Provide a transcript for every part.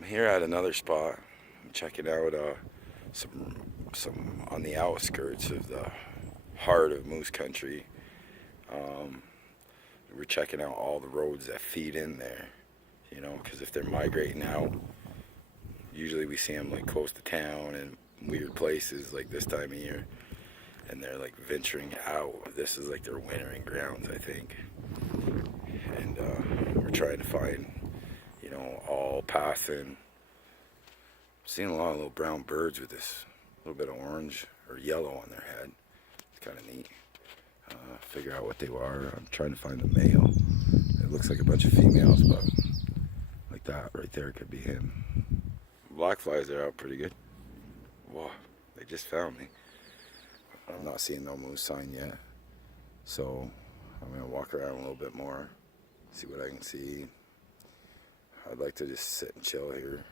I'm here at another spot. I'm checking out some on the outskirts of the heart of moose country. Um, we're checking out all the roads that feed in there, you know, because if they're migrating out, usually we see them like close to town and weird places like this time of year, and they're like venturing out. This is like their wintering grounds, I think, and we're trying to find, you know, all passing. Seeing a lot of little brown birds with this little bit of orange or yellow on their head. It's kind of neat. Figure out what they are. I'm trying to find the male. It looks like a bunch of females, but like that right there could be him. Black flies are out pretty good. Whoa, they just found me. I'm not seeing no moose sign yet, so I'm gonna walk around a little bit more, see what I can see. I'd like to just sit and chill here.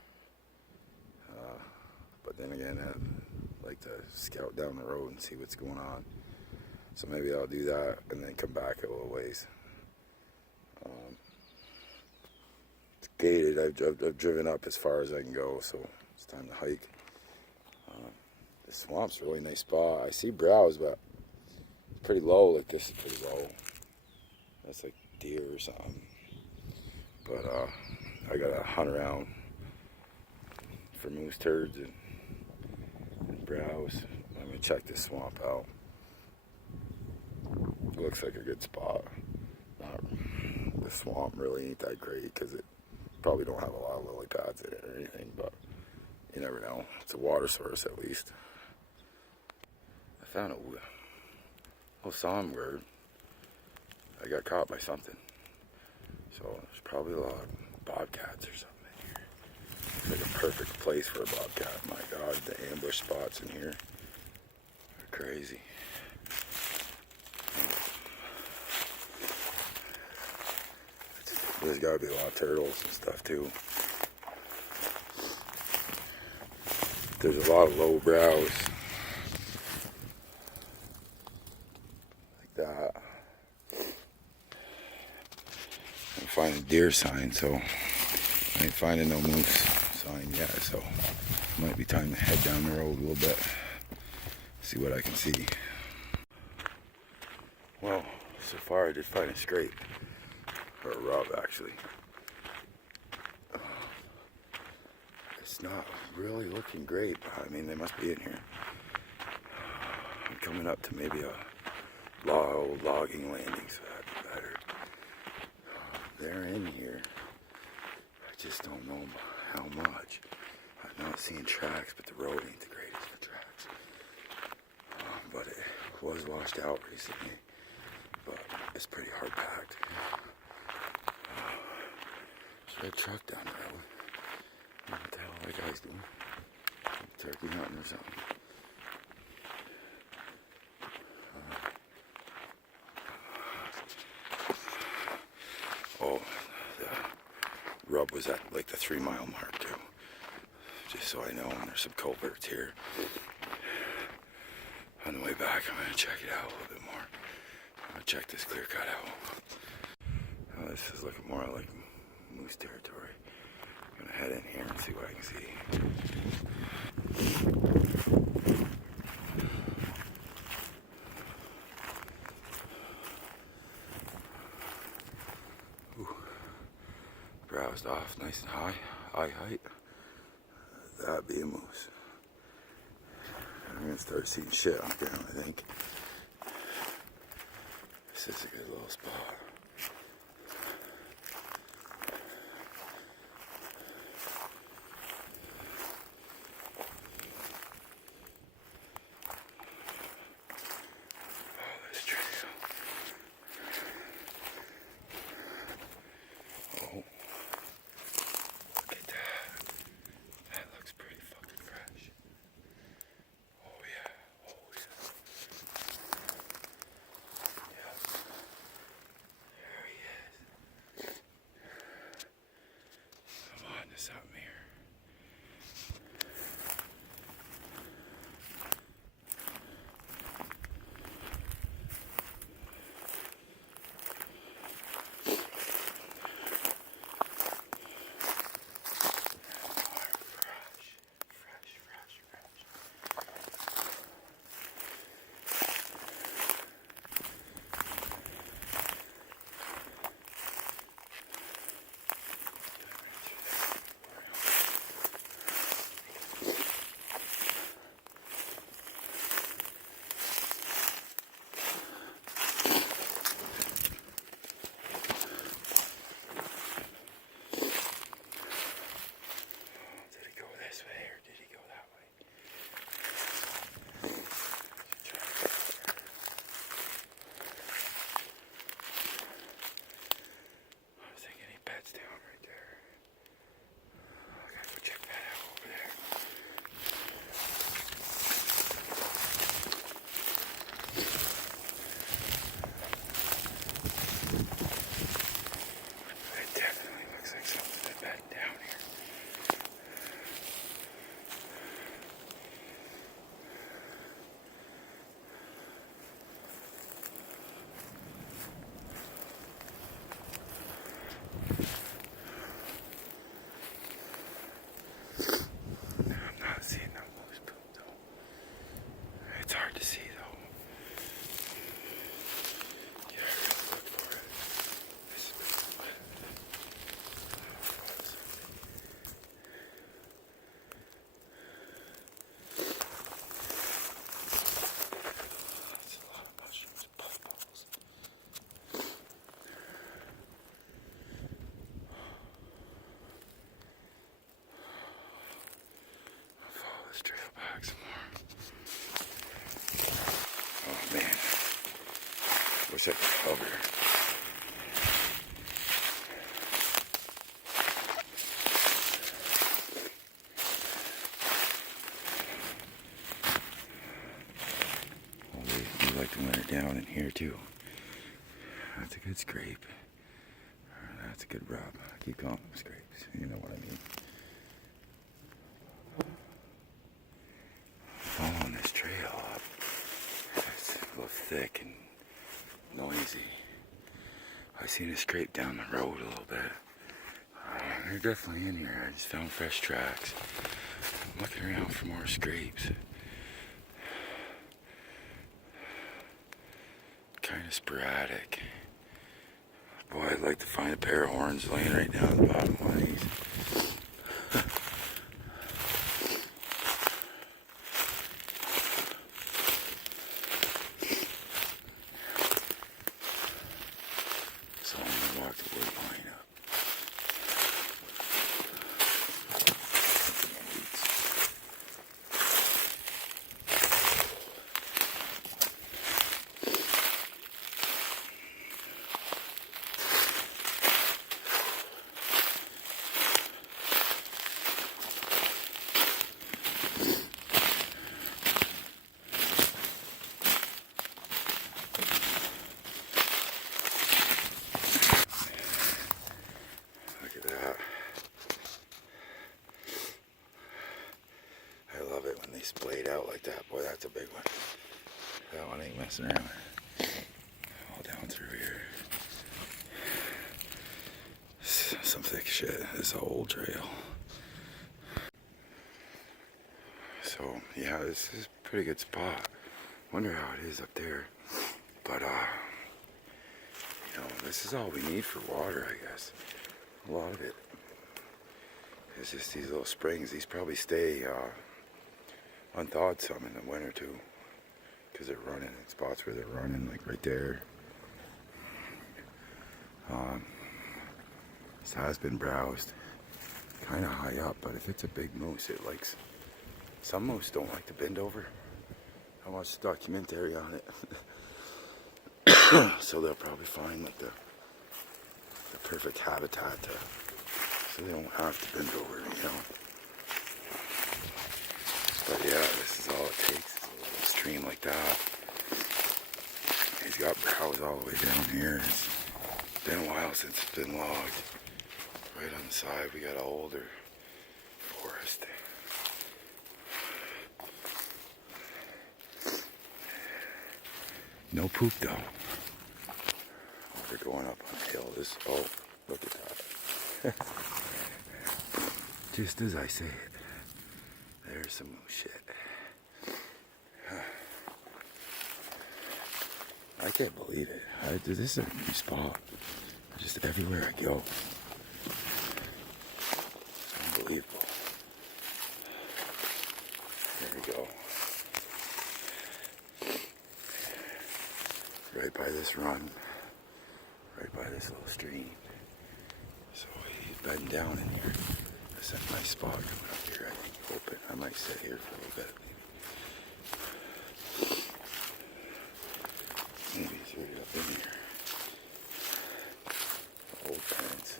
But then again, I'd like to scout down the road and see what's going on. So maybe I'll do that and then come back a little ways. It's gated. I've driven up as far as I can go, so it's time to hike. The swamp's a really nice spot. I see browse, but it's pretty low. Like this is pretty low. That's like deer or something. But I gotta hunt around for moose turds and browse. I'm gonna check this swamp out. It looks like a good spot. The swamp really ain't that great because it probably don't have a lot of lily pads in it or anything, but you never know. It's a water source at least. I found a little songbird. I got caught by something. So there's probably a lot of bobcats or something in here. It's like a perfect place for a bobcat. My God, the ambush spots in here are crazy. There's got to be a lot of turtles and stuff too. There's a lot of low brows like that. I'm finding deer sign, so I ain't finding no moose sign yet. So it might be time to head down the road a little bit, see what I can see. Well, so far I did find a scrape. Or a rub, actually. It's not really looking great. I mean, they must be in here. I'm coming up to maybe a logging landing, so that'd be better. They're in here. I just don't know how much. I'm not seeing tracks, but the road ain't the greatest for tracks. But it was washed out recently. But it's pretty hard packed. Red truck down the road. What the hell are that guy's doing? Turkey hunting or something. Oh, the rub was at like the 3-mile mark too. Just so I know, and there's some culverts here. On the way back, I'm gonna check it out a little bit more. I'm gonna check this clear cut out. Oh, this is looking more like moose territory. I'm gonna head in here and see what I can see. Ooh. Browsed off nice and high, eye height. That'd be a moose. I'm gonna start seeing shit on the ground, I think. This is a good little spot. Something here. wish I could cover. We like to winter down in here too. That's a good scrape. That's a good rub. I keep calling them scrapes. You know what I mean. Following this trail up. It's a little thick and noisy. I seen a scrape down the road a little bit. They're definitely in here. I just found fresh tracks. I'm looking around for more scrapes. Kind of sporadic. Boy, I'd like to find a pair of horns laying right down at the bottom of one of these. So I'm gonna walk the wood line up. They splayed out like that. Boy, that's a big one. That one ain't messing around. All down through here. Some thick shit. This old trail. So, yeah, this is a pretty good spot. Wonder how it is up there. But, you know, this is all we need for water, I guess. A lot of it. It's just these little springs. These probably stay, unthawed some in the winter too, because they're running in spots where they're running, like right there. This has been browsed kind of high up, but if it's a big moose, it likes. Some moose don't like to bend over. I watched a documentary on it, so they'll probably find like the perfect habitat so they don't have to bend over, you know. But yeah, this is all it takes, is a little stream like that. He's got browse all the way down here. It's been a while since it's been logged. Right on the side we got an older forest. No poop though. Oh, we're going up on a hill. Oh, look at that. Just as I say it. There's some shit. I can't believe it. This is a new spot. Just everywhere I go. It's unbelievable. There we go. Right by this run. Right by this little stream. So he's bedding down in here. That's a nice spot coming up here. I think open. I might sit here for a little bit. Maybe he's right up in here. Old pants.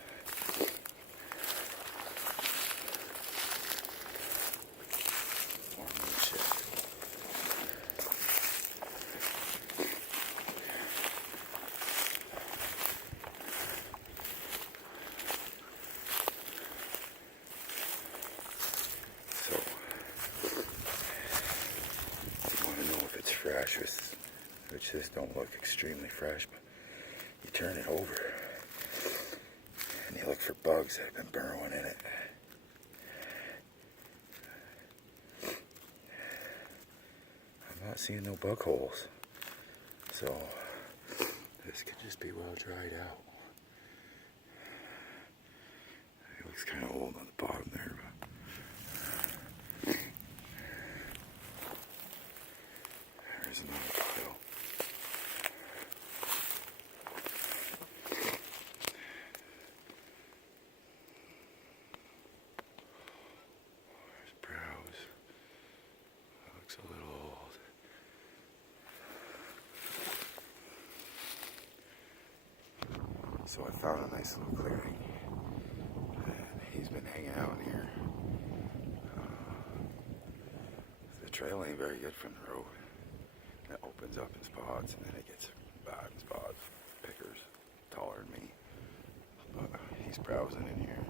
More moon shit. So, you want to know if it's fresh, which this don't look extremely fresh, but you turn it over and you look for bugs that have been burrowing in it. I'm not seeing no bug holes, so this could just be well dried out. It looks kind of old on the bottom there, but there's another pile. There's browse. Looks a little old. So I found a nice little clearing. And he's been hanging out in here. The trail ain't very good from the road. It opens up in spots and then it gets bad in spots. Pickers taller than me. But he's browsing in here.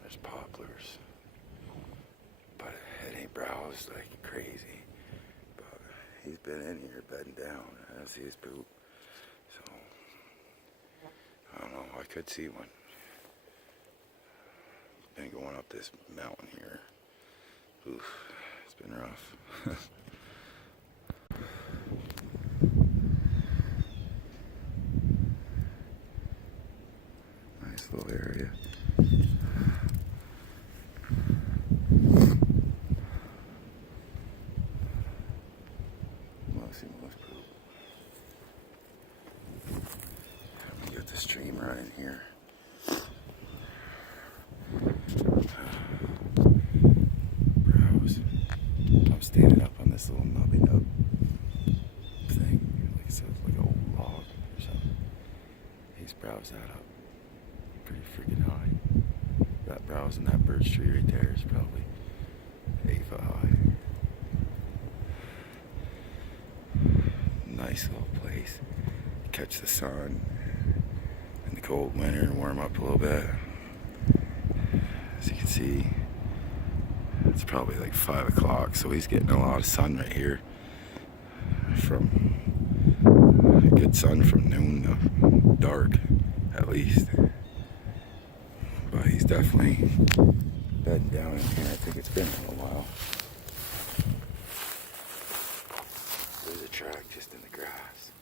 There's poplars. But it ain't browsed like crazy. But he's been in here bedding down. I don't see his poop. So I don't know, I could see one. Been going up this mountain here. Oof, it's been rough. Nice little area. Mostly most poop. We got the stream running here. Browse. I'm standing up on this little nubby nub thing. Like it says, like an old log or something. He's browsed that up pretty freaking high. That browse in that birch tree right there is probably 8 foot high. Nice little place. Catch the sun in the cold winter and warm up a little bit. As you can see, it's probably like 5 o'clock, so he's getting a lot of sun right here. From a good sun from noon to dark, at least. But he's definitely bedding down in here. I think it's been a little while. There's a track just in the grass.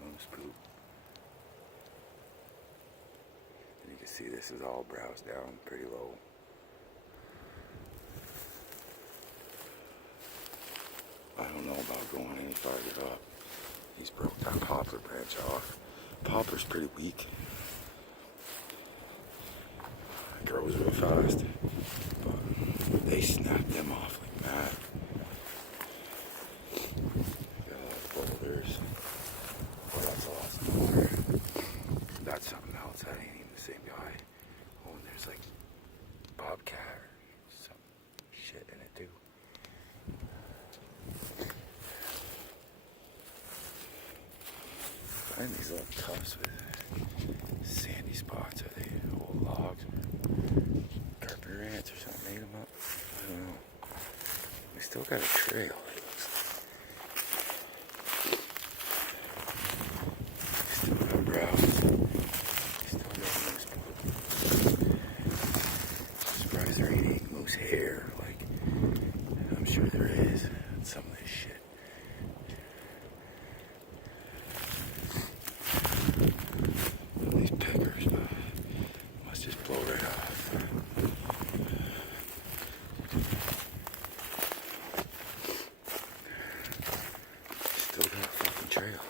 Moose poop. And you can see this is all browsed down pretty low. I don't know about going any farther up. He's broke that poplar branch off. Poplar's pretty weak. It grows real fast. But they snap them off like mad. Got a lot of boulders. Oh, that's a lot smaller. That's something else. That ain't even the same guy. Oh, and there's like bobcat or some shit in it too. Find these little tufts with sandy spots. Are they old logs or carpenter ants or something? Made them up? I don't know. We still got a trail. It looks like. Still got browse. Still got moose poop. Surprised there ain't any moose hair. Like, I'm sure there is. Some of this shit. These pickers must just blow right off. Still got a fucking trail.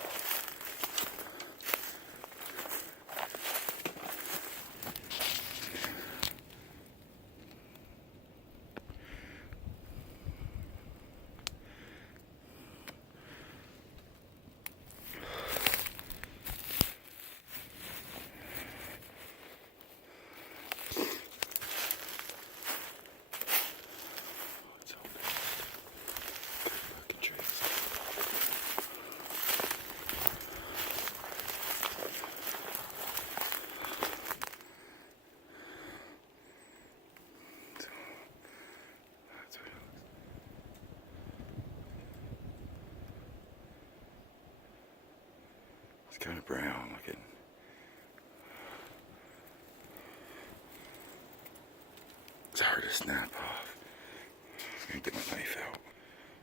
It's kind of brown looking. It's hard to snap off. I'm gonna get my knife out.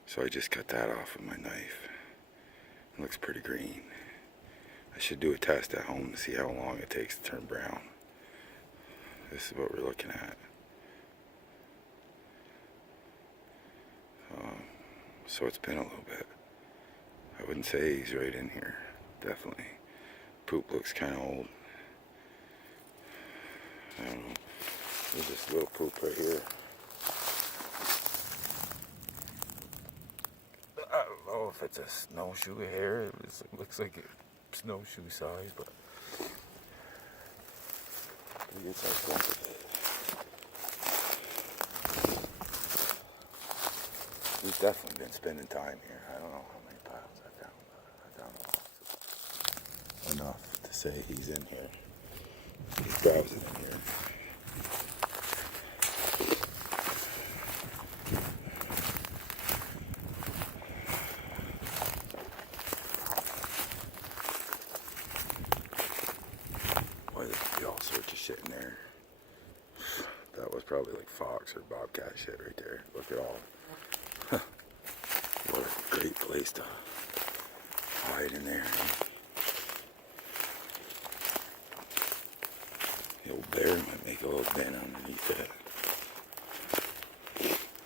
So I just cut that off with my knife. It looks pretty green. I should do a test at home to see how long it takes to turn brown. This is what we're looking at. So it's been a little bit. I wouldn't say he's right in here. Definitely. Poop looks kind of old. I don't know. There's this little poop right here. if it's a snowshoe hair. It looks like a snowshoe size, but it's expensive. We've definitely been spending time here. I don't know how many piles I found, but I found a lot. Enough to say he's in here. He's browsing in here. Boy, there could be all sorts of shit in there. That was probably like fox or bobcat shit right there. Look at all. What a great place to hide in there. The old bear might make a little den underneath that.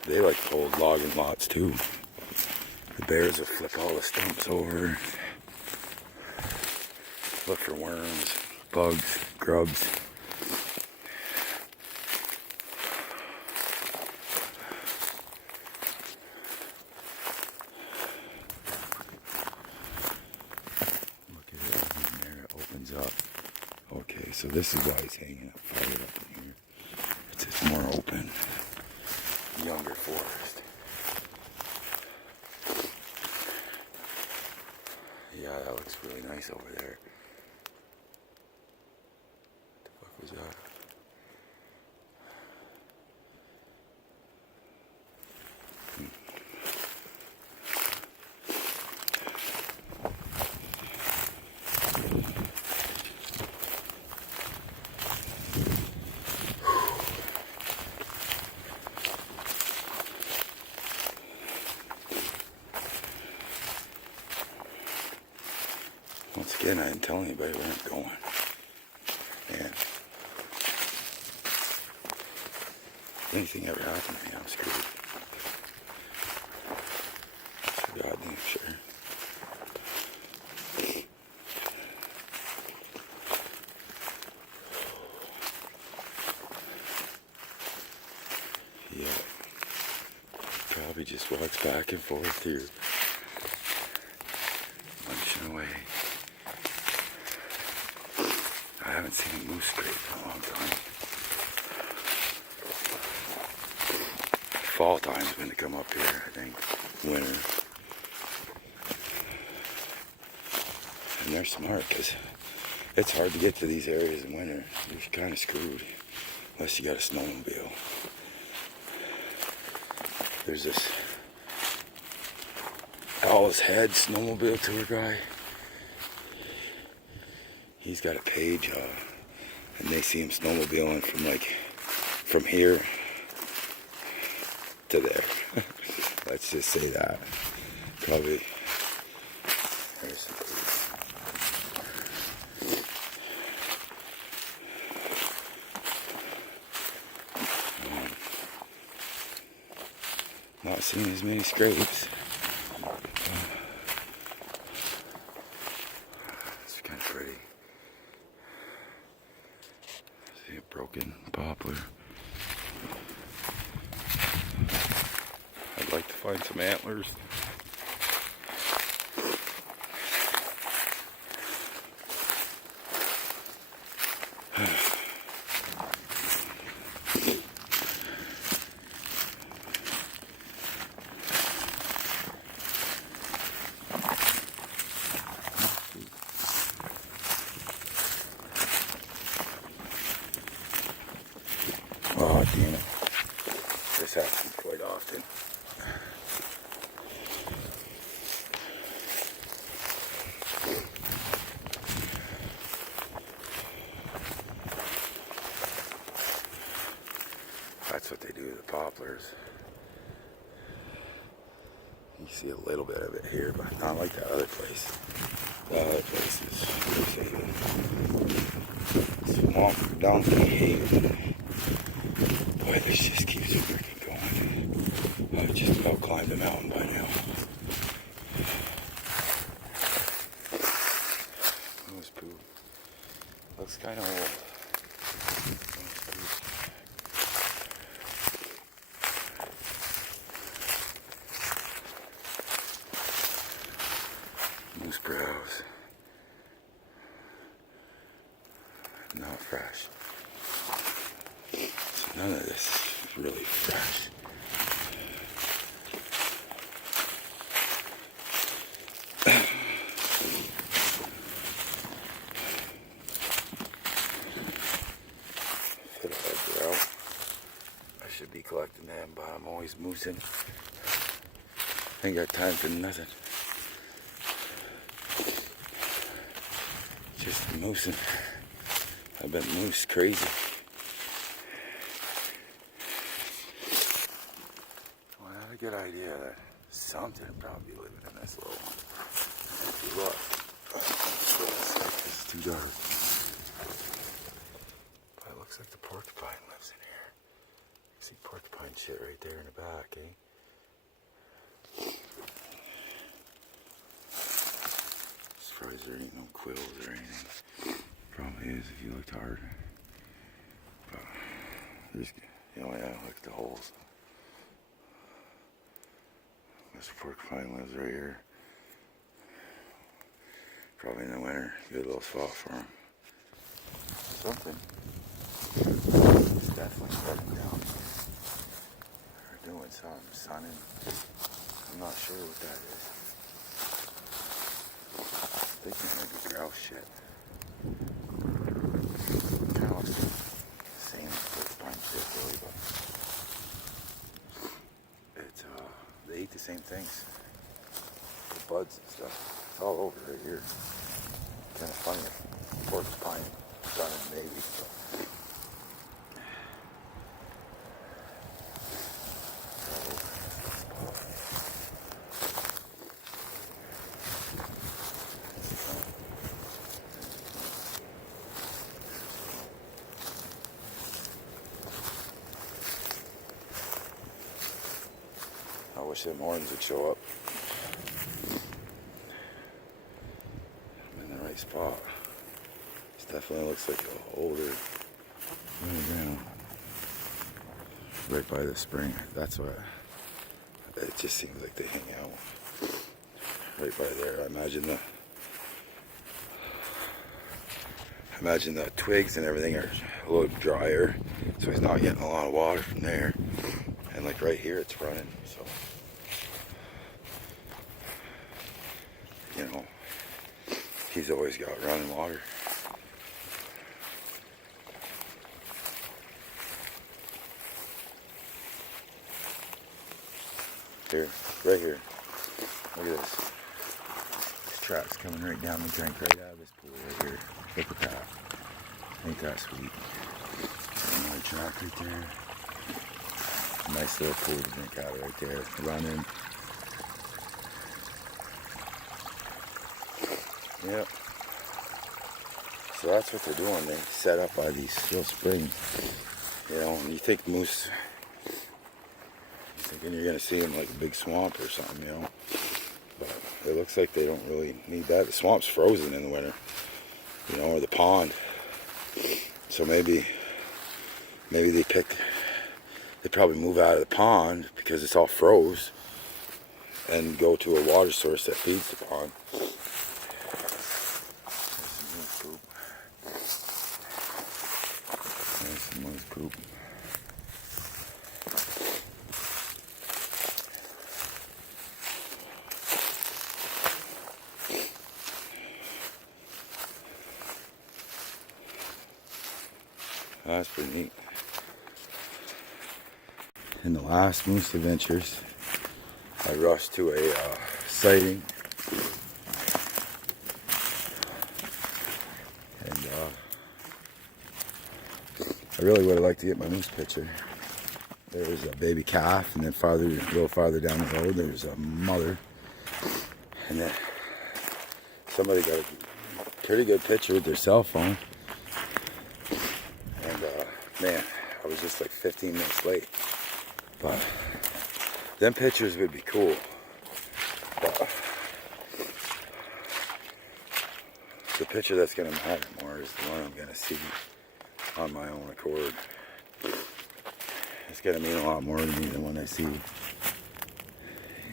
They like to hold logging lots too. The bears will flip all the stumps over. Look for worms, bugs, grubs. Up. Okay, so this is why he's hanging up fire up in here. It's more open, younger forest. Yeah, that looks really nice over there. What the fuck was that? Once again, I didn't tell anybody where I'm going. And if anything ever happened to me, I'm screwed. For goddamn sure. Yeah. Probably just walks back and forth here. Munching away. I haven't seen a moose scrape in a long time. Fall time's when they come up here, I think. Winter. And they're smart because it's hard to get to these areas in winter. You're kind of screwed unless you got a snowmobile. There's this Owl's Head snowmobile tour guy. He's got a page, and they see him snowmobiling from here to there. Let's just say that. Probably. There's some police. Not seeing as many scrapes. It's kind of pretty. See a broken poplar. I'd like to find some antlers. Oh, damn it. This happens quite often. That's what they do to the poplars. You see a little bit of it here, but not like that other place. That other place is swamp donkey haven. Boy, this just keeps freaking going. I've just about climbed the mountain by now. Moose poop. Looks kind of old. moose browse. Not fresh. So none of this is really fresh. I should be collecting them, but I'm always moosing. Ain't got time for nothing. Just moosing. I've been moose crazy. Well, I had a good idea that something would probably be living in this little one. If you look, it's too dark. But it looks like the porcupine lives in here. See porcupine shit right there in the back, eh? As far as there ain't no quills or anything. Probably is if you looked hard. But there's, yeah, look at the holes. This porcupine lives right here. Probably in the winter, good little spot for him. Something. It's definitely bedding down. They're doing something, sunning. I'm not sure what that is. I think it might be grouse shit. Kind of looks the same as porcupine shit, really, but it's they eat the same things. The buds and stuff. It's all over right here. Kind of funny if porcupine sunning maybe. But I wish them horns would show up. I'm in the right spot. This definitely looks like an older ground. Right by the spring. That's what it just seems like they hang out. Right by there. I imagine the twigs and everything are a little drier, so he's not getting a lot of water from there. And like right here it's running, so you know, he's always got running water. Here, right here. Look at this. This track's coming right down the drink right out of this pool right here. Look at that. Ain't that sweet? Another track right there. Nice little pool to drink out of right there. Running. Yep. So that's what they're doing. They set up by these little springs. You know, and you think moose, you're thinking you're going to see them like a big swamp or something, you know. But it looks like they don't really need that. The swamp's frozen in the winter, you know, or the pond. So maybe they probably move out of the pond because it's all froze and go to a water source that feeds the pond. There's some moose poop. That's pretty neat. In the last moose adventures, I rushed to a sighting, and I really would have liked to get my moose picture. There was a baby calf, and then a little farther down the road, there was a mother, and then somebody got a pretty good picture with their cell phone. And man, I was just like 15 minutes late. But them pictures would be cool. But the picture that's going to matter more is the one I'm going to see on my own accord. It's going to mean a lot more to me than when I see,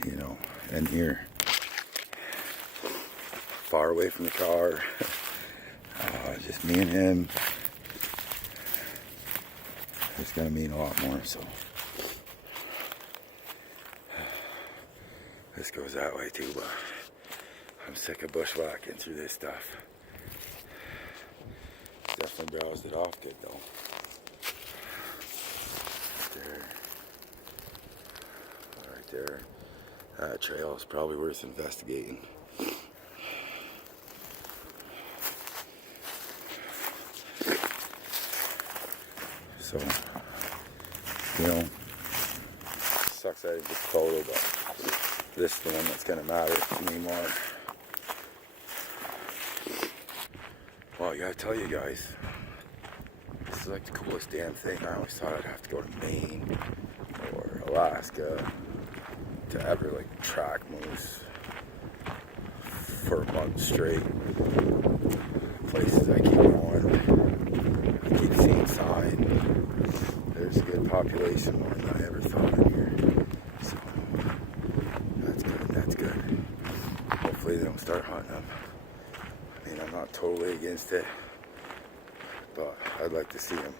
you know, and hear. far away from the car. Just me and him. It's gonna mean a lot more, so. This goes that way too, but I'm sick of bushwhacking through this stuff. Definitely browsed it off good though. There. Right there. That trail is probably worth investigating. So, you know, sucks that I didn't get the photo, but this is the one that's gonna matter to me more. Well, I gotta tell you guys, this is like the coolest damn thing. I always thought I'd have to go to Maine or Alaska to ever like track moose for a month straight. Places I keep going, I keep seeing sign. There's a good population more than I ever thought in here. So that's good. That's good. Hopefully they don't start hunting them. I mean, I'm not totally against it, but I'd like to see them,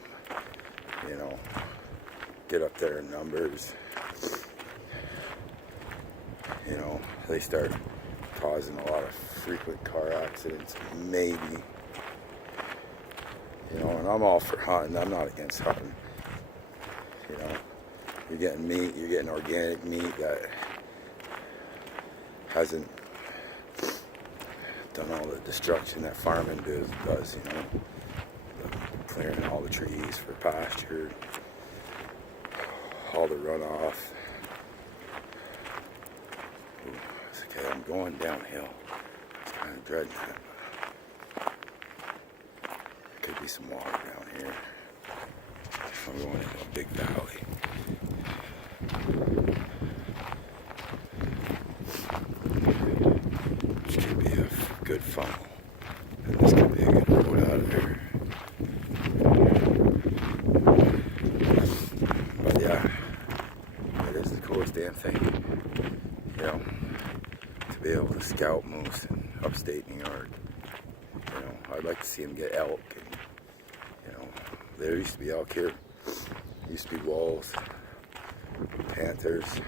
you know, get up there in numbers. You know, they start causing a lot of frequent car accidents, maybe. You know, and I'm all for hunting. I'm not against hunting. You know, you're getting meat, you're getting organic meat that hasn't done all the destruction that farming does, you know. Clearing all the trees for pasture, all the runoff. Ooh, it's okay, I'm going downhill. It's kind of dreading that. Could be some water down here. I'm going into a big valley. Which could be a good funnel. And this could be a good road out of here. But yeah, it is the coolest damn thing. You know, to be able to scout moose in upstate New York. You know, I'd like to see them get elk. And, you know, there used to be elk here. Used to be wolves, panthers.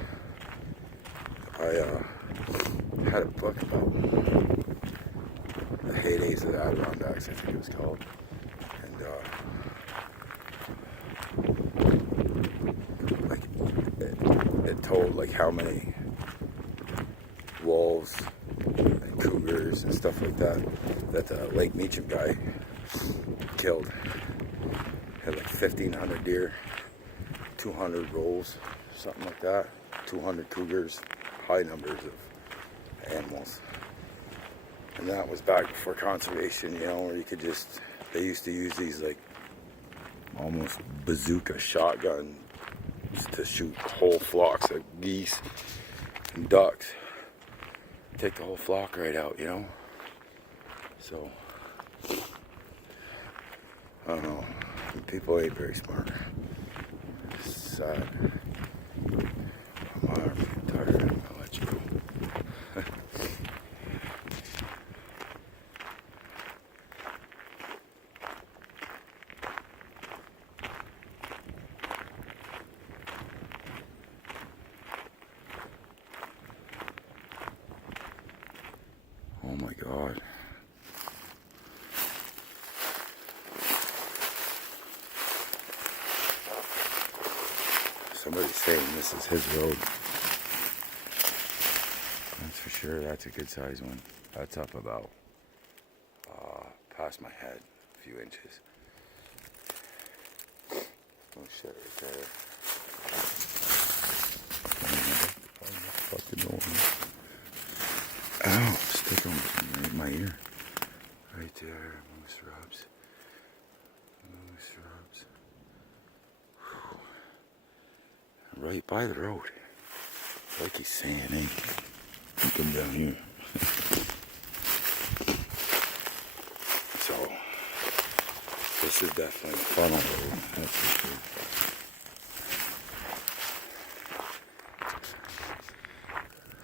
I had a book about the heydays of the Adirondacks, I think it was called. And like it told like how many wolves and cougars and stuff like that the Lake Meacham guy killed. Had like 1,500 deer, 200 rolls, something like that, 200 cougars, high numbers of animals. And that was back before conservation, you know, where you could just, they used to use these like almost bazooka shotguns to shoot whole flocks of geese and ducks. Take the whole flock right out, you know. So, I don't know. People ain't very smart. It's sad. My arm's getting tired. I'll let you go. Oh my God. Somebody's saying this is his road. That's for sure. That's a good size one. That's up about past my head, a few inches. Oh shit, right there. Fucking ow, stick on right in my ear. Right there, moose rubs. Moose rubs. Right by the road. Like he's saying, hey, come down here. So, this is definitely a funnel road, that's for sure.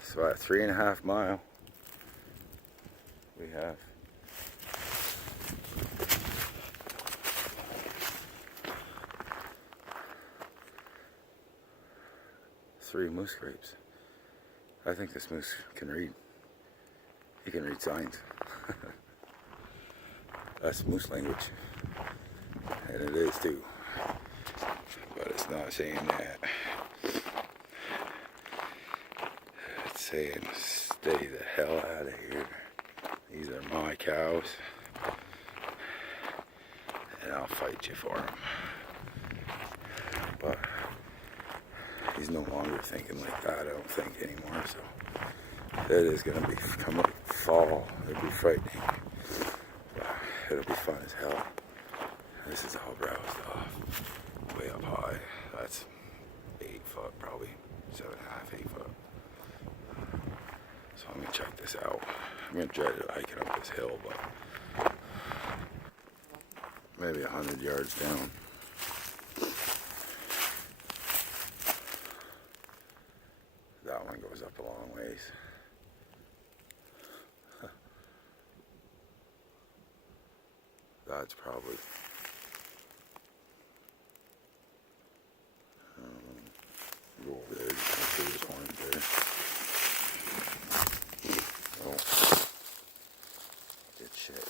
So at 3.5 miles, we we have. Three moose scrapes. I think this moose can read. He can read signs. That's moose language. And it is too. But it's not saying that. It's saying stay the hell out of here. These are my cows. And I'll fight you for them. But he's no longer thinking like that, I don't think anymore. So it is going to be come up fall. It'll be frightening. But it'll be fun as hell. This is all browsed off. Way up high. That's 8 foot, probably 7.5, 8 foot. So I'm gonna check this out. I'm gonna dread it hiking up this hill, but maybe 100 yards down. That one goes up a long ways. That's probably go over there. You can see his horns there. Oh, good shit.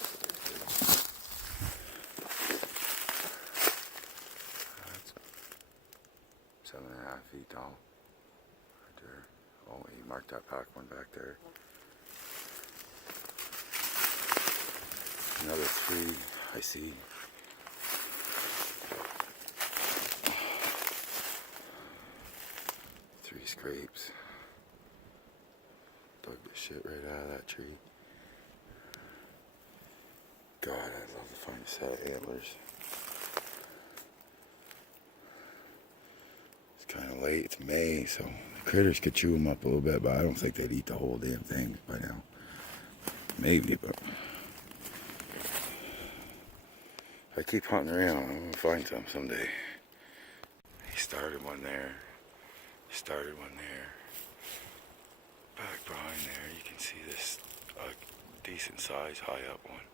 That's 7.5 feet tall. Right there. Oh, he marked that pack one back there. Another 3 I see. Three scrapes. Dug the shit right out of that tree. God, I'd love to find a set of antlers. It's kind of late. It's May, so the critters could chew them up a little bit, but I don't think they'd eat the whole damn thing by now. Maybe, but I keep hunting around. I'm gonna find some someday. He started one there. Started one there. Back behind there, you can see this decent size high up one.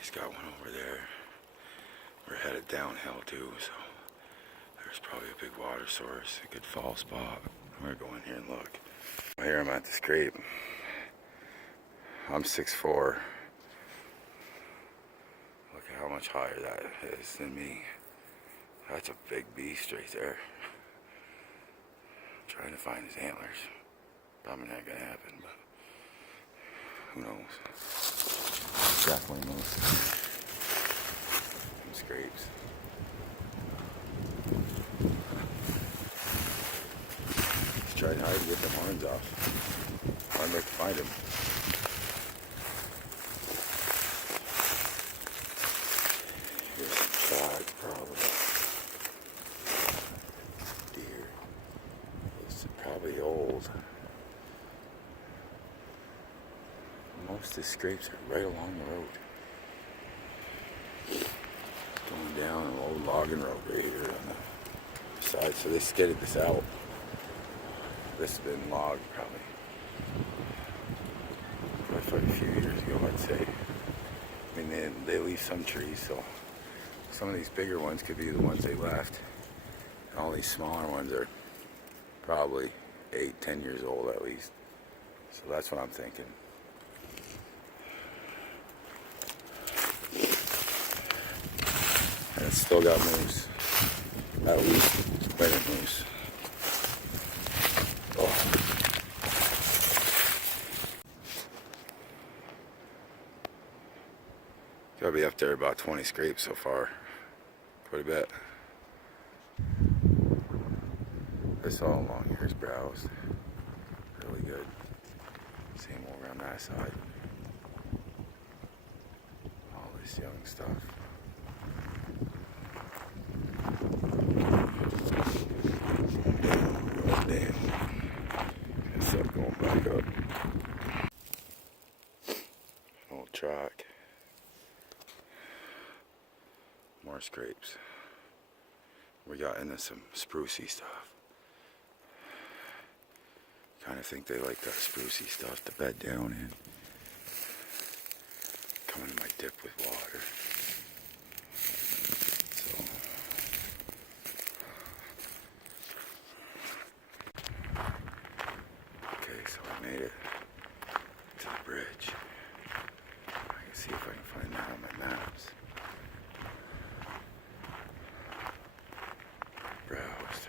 He's got one over there. We're headed downhill too, so there's probably a big water source, a good fall spot. I'm gonna go in here and look. Here I'm at the scrape. I'm 6'4". Look at how much higher that is than me. That's a big beast right there. I'm trying to find his antlers. Probably not gonna happen, but who knows? Definitely knows. Some scrapes. He's trying hard to get the horns off. I'd like to find him. Here's some tracks, probably. Deer. It's probably old. Most of the scrapes are right along the road. Going down an old logging road right here on the side. So they skidded this out. This has been logged probably quite a few years ago, I'd say. I mean, they leave some trees, so some of these bigger ones could be the ones they left. And all these smaller ones are probably 8-10 years old at least. So that's what I'm thinking. And it's still got moose. At least plenty of moose. Oh. Gotta be up there about 20 scrapes so far. Quite a bit. This all along here is browsed. Really good. Same over on that side. All this young stuff. Oh damn. Guess I'm going back up. Old track. More scrapes. We got into some sprucey stuff. Kind of think they like that sprucey stuff to bed down in. Come in my dip with water. So, okay, so I made it to the bridge. I can see if I can find that on my maps. Browsed.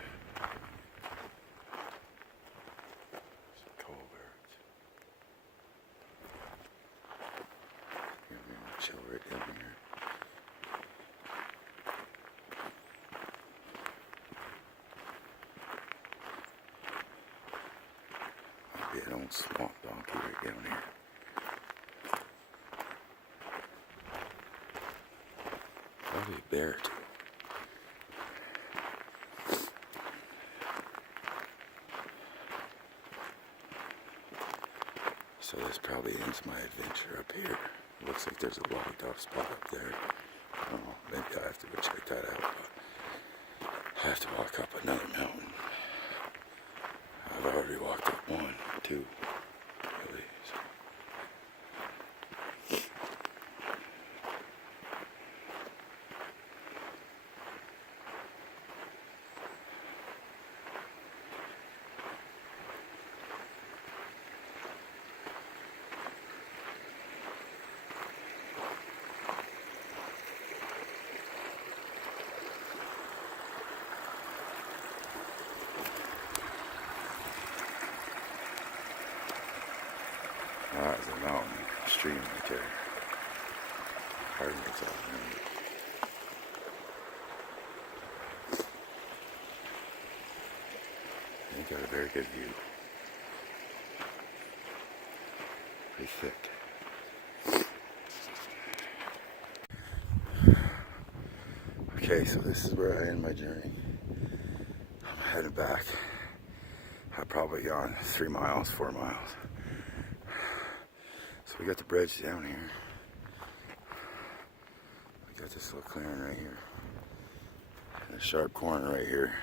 Some coalbirds. I'm gonna chill right down here. Might be an old swamp donkey right down here. Probably a bear too. So this probably ends my adventure up here. Looks like there's a logged off spot up there. I don't know, maybe I have to go check that out, but I have to walk up another mountain. I've already walked up one, two, really. So. There's a mountain stream right there. Pardon me, it's all around. You got a very good view. Pretty thick. Okay, so this is where I end my journey. I'm heading back. I've probably gone 3 miles, 4 miles. So we got the bridge down here. We got this little clearing right here. And a sharp corner right here.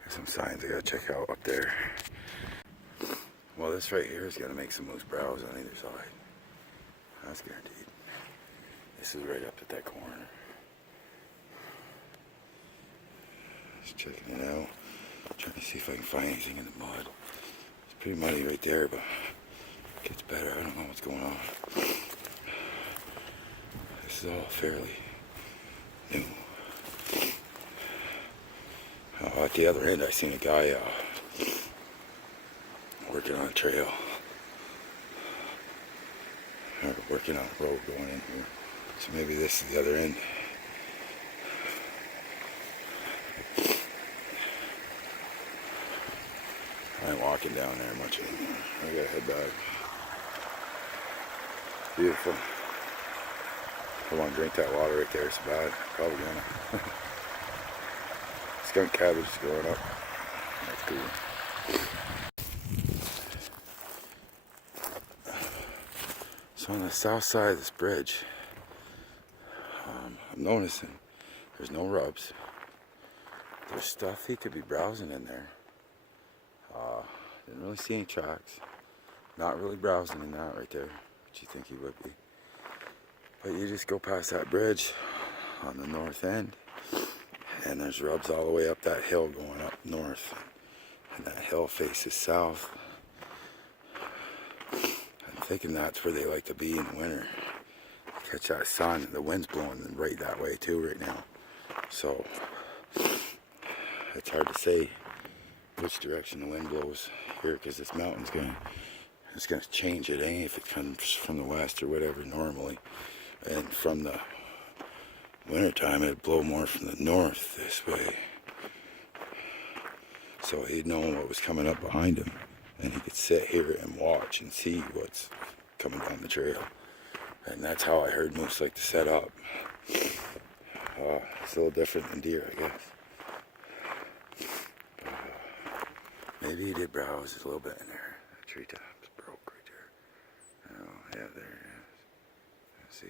There's some signs I gotta check out up there. Well, this right here is gonna make some moose browse on either side. That's guaranteed. This is right up at that corner. Just checking it out. Trying to see if I can find anything in the mud. It's pretty muddy right there, but it gets better. I don't know what's going on. This is all fairly new. At the other end, I seen a guy working on a trail. Or working on a road going in here. So maybe this is the other end. I ain't walking down there much anymore. I gotta head back. Beautiful. I want to drink that water right there so bad. Probably gonna. Skunk cabbage is growing up. That's cool. So on the south side of this bridge, I'm noticing there's no rubs. There's stuff he could be browsing in there. Didn't really see any tracks. Not really browsing in that right there, which you think he would be. But you just go past that bridge on the north end, and there's rubs all the way up that hill going up north. And that hill faces south. I'm thinking that's where they like to be in the winter. Catch that sun, the wind's blowing right that way too right now. So, it's hard to say which direction the wind blows here, because this mountain's it's gonna change it, if it comes from the west or whatever normally. And from the winter time, it'd blow more from the north this way. So he'd know what was coming up behind him, and he could sit here and watch and see what's coming down the trail. And that's how I heard moose like to set up. It's a little different than deer, I guess. Maybe he did browse a little bit in there. The treetops broke right there. Oh, yeah, there it is. Let's see.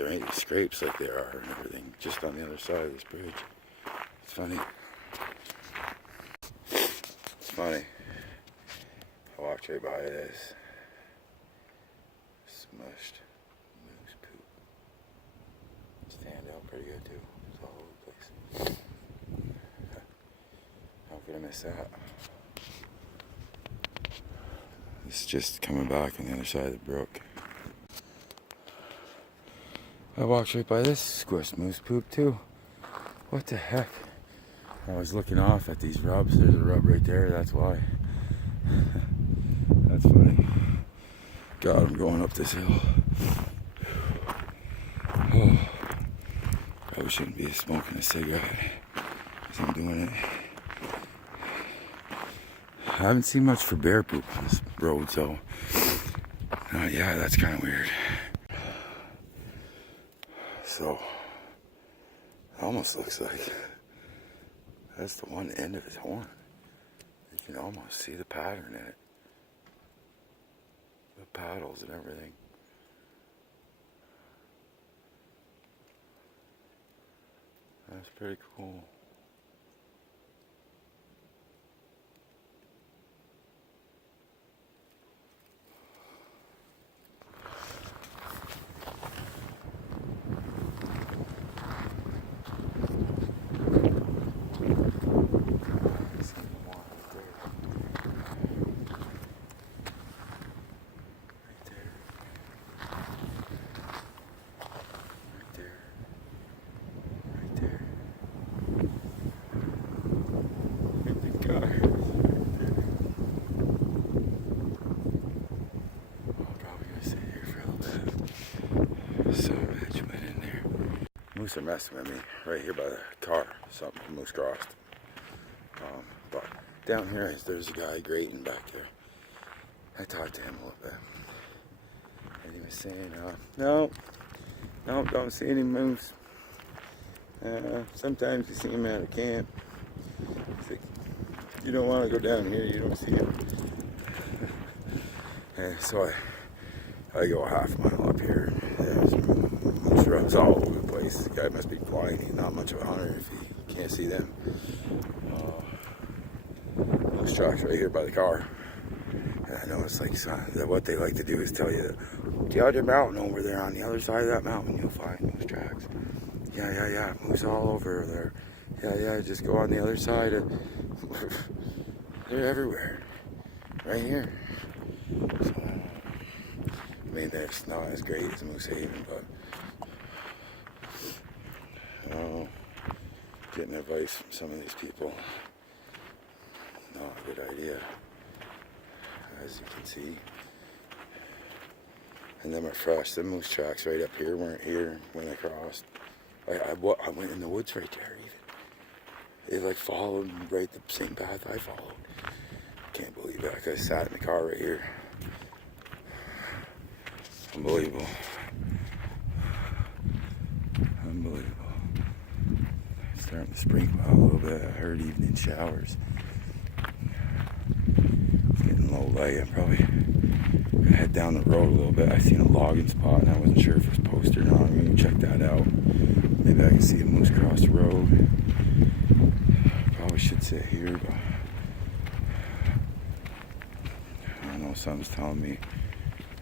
there ain't scrapes like there are and everything, just on the other side of this bridge. It's funny. It's funny. I walked right by this. Smushed moose poop. Stand out pretty good too. It's all over the place. How could I miss that? It's just coming back on the other side of the brook. I walked right by this squished moose poop too. What the heck? I was looking off at these rubs. There's a rub right there, that's why. That's funny. God, I'm going up this hill. Oh, probably shouldn't be smoking a cigarette as I'm doing it. I haven't seen much for bear poop on this road, so yeah, that's kind of weird. So, it almost looks like that's the one end of his horn. You can almost see the pattern in it. The paddles and everything. That's pretty cool. Moose are messing with me right here by the car. Something moose crossed. But down here, there's a guy grazing back there. I talked to him a little bit, and he was saying, "No, don't see any moose. Sometimes you see them at a camp. He's like, you don't want to go down here. You don't see them." And so I go a half mile up here. There's moose runs all over the place. This guy must be blind. He's not much of a hunter if he can't see them. Moose tracks right here by the car. And I know it's like what they like to do is tell you the other mountain over there, on the other side of that mountain, you'll find moose tracks. Yeah, moose all over there. Yeah, just go on the other side. They're everywhere. Right here. So, I mean, it's not as great as Moose Haven, but getting advice from some of these people, not a good idea, as you can see. And them are fresh. The moose tracks right up here weren't here when I crossed. I went in the woods right there even. They like followed right the same path I followed. Can't believe it. I could have sat in the car right here. Unbelievable. It's starting to sprinkle out a little bit. I heard evening showers. It's getting low light. I'm probably gonna head down the road a little bit. I seen a logging spot and I wasn't sure if it was posted or not. I'm gonna check that out. Maybe I can see a moose cross the road. Probably should sit here, but I don't know, something's telling me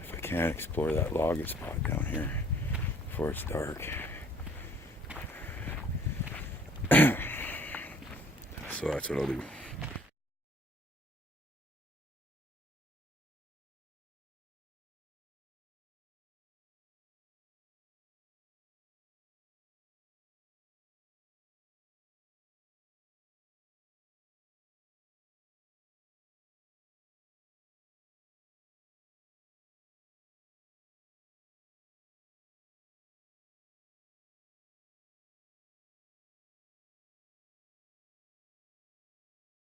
if I can't explore that logging spot down here before it's dark. So that's what I'll do.